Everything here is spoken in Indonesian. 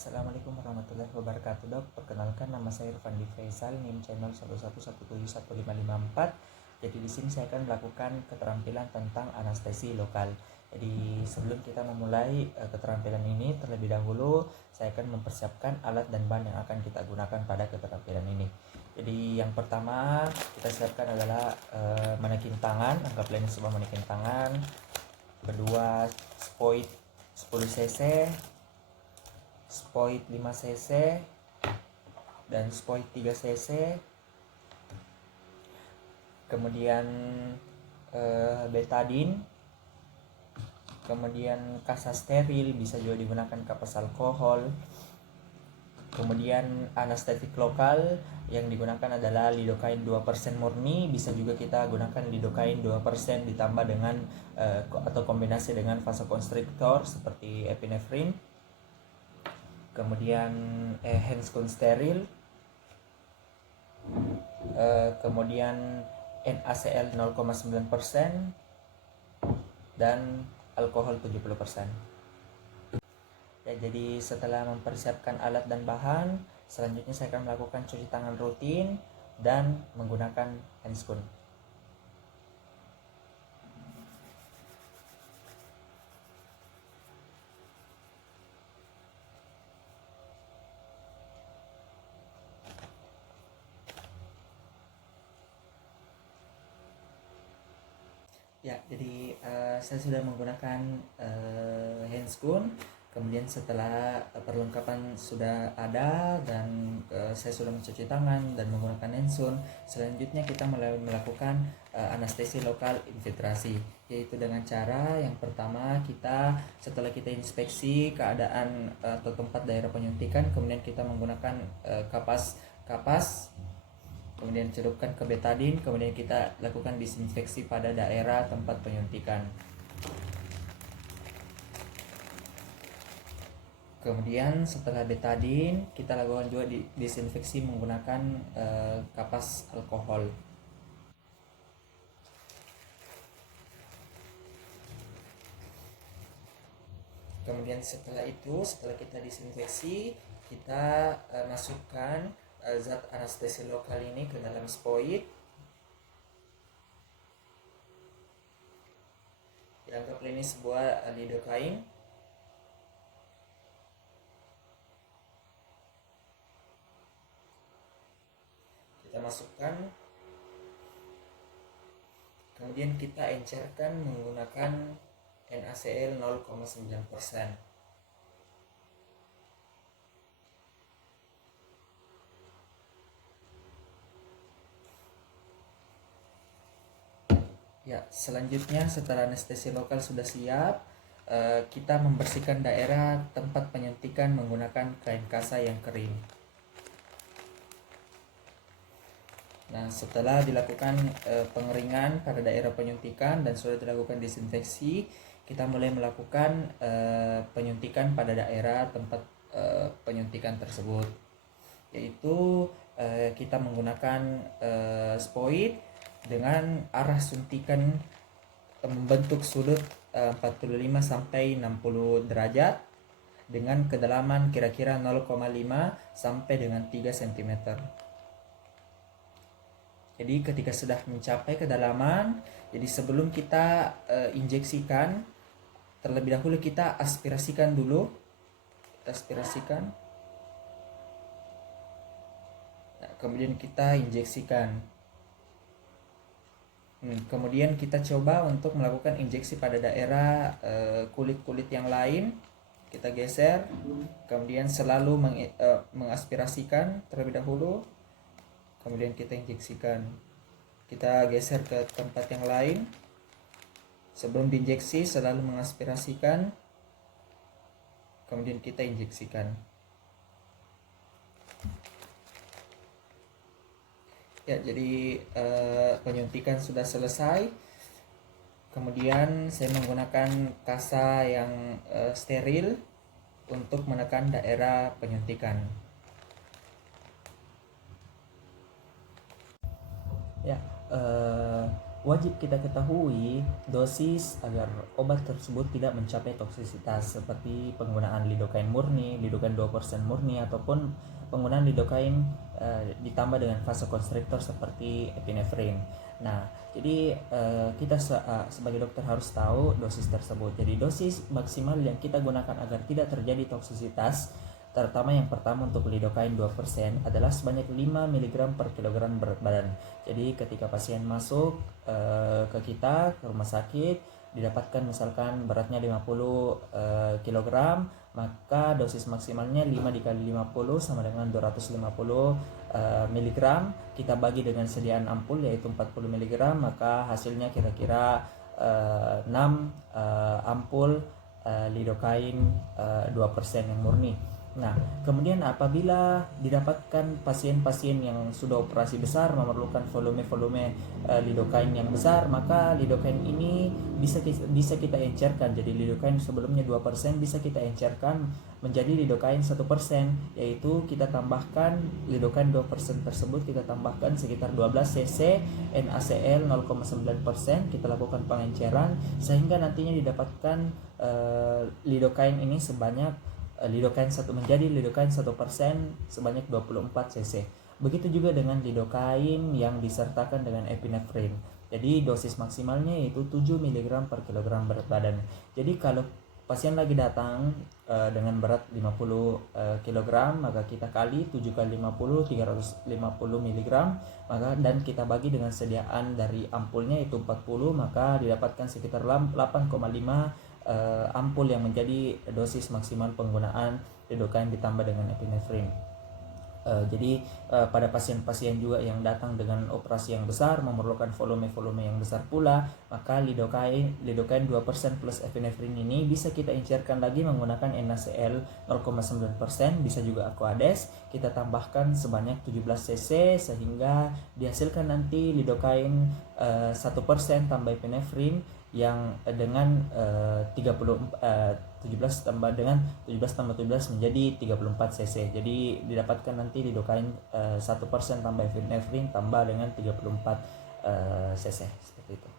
Assalamualaikum warahmatullahi wabarakatuh, Dok. Perkenalkan, nama saya Irfandi Faisal, NIM channel 111711554. Jadi di sini saya akan melakukan keterampilan tentang anestesi lokal. Jadi sebelum kita memulai keterampilan ini, terlebih dahulu saya akan mempersiapkan alat dan bahan yang akan kita gunakan pada keterampilan ini. Jadi yang pertama kita siapkan adalah manekin tangan, anggaplah ini sebuah manekin tangan. Kedua, spoit 10 cc, spoit 5 cc, dan spoit 3 cc. Kemudian betadine, kemudian kasa steril, bisa juga digunakan kapas alkohol. Kemudian anestetik lokal yang digunakan adalah lidocaine 2% murni, bisa juga kita gunakan lidocaine 2% ditambah dengan atau kombinasi dengan vasoconstrictor seperti epinefrin. Kemudian handscone steril, kemudian NaCl 0,9% dan alkohol 70%. Ya, jadi setelah mempersiapkan alat dan bahan, selanjutnya saya akan melakukan cuci tangan rutin dan menggunakan handscone. Ya, jadi saya sudah menggunakan handscone. Kemudian setelah perlengkapan sudah ada dan saya sudah mencuci tangan dan menggunakan handscone, selanjutnya kita mulai melakukan anestesi lokal infiltrasi, yaitu dengan cara yang pertama, kita setelah kita inspeksi keadaan atau tempat daerah penyuntikan, kemudian kita menggunakan kapas, kemudian celupkan ke betadine, kemudian kita lakukan disinfeksi pada daerah tempat penyuntikan. Kemudian setelah betadine, kita lakukan juga disinfeksi menggunakan kapas alkohol. Kemudian setelah kita disinfeksi, kita masukkan zat anestesi lokal ini ke dalam spoit. Dianggap ini sebuah lidocaine. Kita masukkan, kemudian kita encerkan menggunakan NaCl 0,9%. Ya, selanjutnya setelah anestesi lokal sudah siap, kita membersihkan daerah tempat penyuntikan menggunakan kain kasa yang kering. Nah, setelah dilakukan pengeringan pada daerah penyuntikan dan sudah dilakukan disinfeksi, kita mulai melakukan penyuntikan pada daerah tempat penyuntikan tersebut, yaitu kita menggunakan spoit dengan arah suntikan membentuk sudut 45 sampai 60 derajat dengan kedalaman kira-kira 0,5 sampai dengan 3 cm. Jadi ketika sudah mencapai kedalaman, jadi sebelum kita injeksikan, terlebih dahulu kita aspirasikan dulu. Nah, kemudian kita injeksikan. Kemudian kita coba untuk melakukan injeksi pada daerah kulit-kulit yang lain. Kita geser, kemudian selalu mengaspirasikan terlebih dahulu, kemudian kita injeksikan. Kita geser ke tempat yang lain. Sebelum diinjeksi selalu mengaspirasikan, kemudian kita injeksikan. Ya, jadi penyuntikan sudah selesai. Kemudian saya menggunakan kasa yang steril untuk menekan daerah penyuntikan. Ya, wajib kita ketahui dosis agar obat tersebut tidak mencapai toksisitas seperti penggunaan lidocaine murni, lidocaine 2% murni, ataupun penggunaan lidocaine ditambah dengan vasokonstriktor seperti epinefrin. Nah, jadi kita sebagai dokter harus tahu dosis tersebut. Jadi dosis maksimal yang kita gunakan agar tidak terjadi toksisitas, terutama yang pertama untuk lidocaine 2% adalah sebanyak 5 mg per kilogram berat badan. Jadi ketika pasien masuk ke kita, ke rumah sakit, didapatkan misalkan beratnya 50 kg, maka dosis maksimalnya 5 dikali 50 sama dengan 250 mg. Kita bagi dengan sediaan ampul yaitu 40 mg, maka hasilnya kira-kira 6 ampul lidocaine 2% yang murni. Nah, kemudian apabila didapatkan pasien-pasien yang sudah operasi besar memerlukan volume-volume lidocaine yang besar, maka lidocaine ini bisa kita encerkan. Jadi lidocaine sebelumnya 2% bisa kita encerkan menjadi lidocaine 1%, yaitu kita tambahkan lidocaine 2% tersebut, kita tambahkan sekitar 12 cc NaCl 0,9%, kita lakukan pengenceran sehingga nantinya didapatkan lidocaine ini sebanyak lidocaine 1 menjadi lidocaine 1% sebanyak 24 cc. Begitu juga dengan lidocaine yang disertakan dengan epinefrin. Jadi dosis maksimalnya yaitu 7 mg per kilogram berat badan. Jadi kalau pasien lagi datang dengan berat 50 kg, maka kita kali 7 kali 50 350 mg, maka dan kita bagi dengan sediaan dari ampulnya itu 40, maka didapatkan sekitar 8,5 ampul yang menjadi dosis maksimal penggunaan lidocaine ditambah dengan epinefrin. Jadi pada pasien-pasien juga yang datang dengan operasi yang besar memerlukan volume-volume yang besar pula, maka lidocaine 2% plus epinefrin ini bisa kita incerkan lagi menggunakan NaCl 0,9%, bisa juga Aquades, kita tambahkan sebanyak 17 cc sehingga dihasilkan nanti lidocaine 1% tambah epinefrin yang dengan 17 tambah 17 menjadi 34 cc. Jadi didapatkan nanti lidocaine 1% tambah epinefrin tambah dengan 34 cc seperti itu.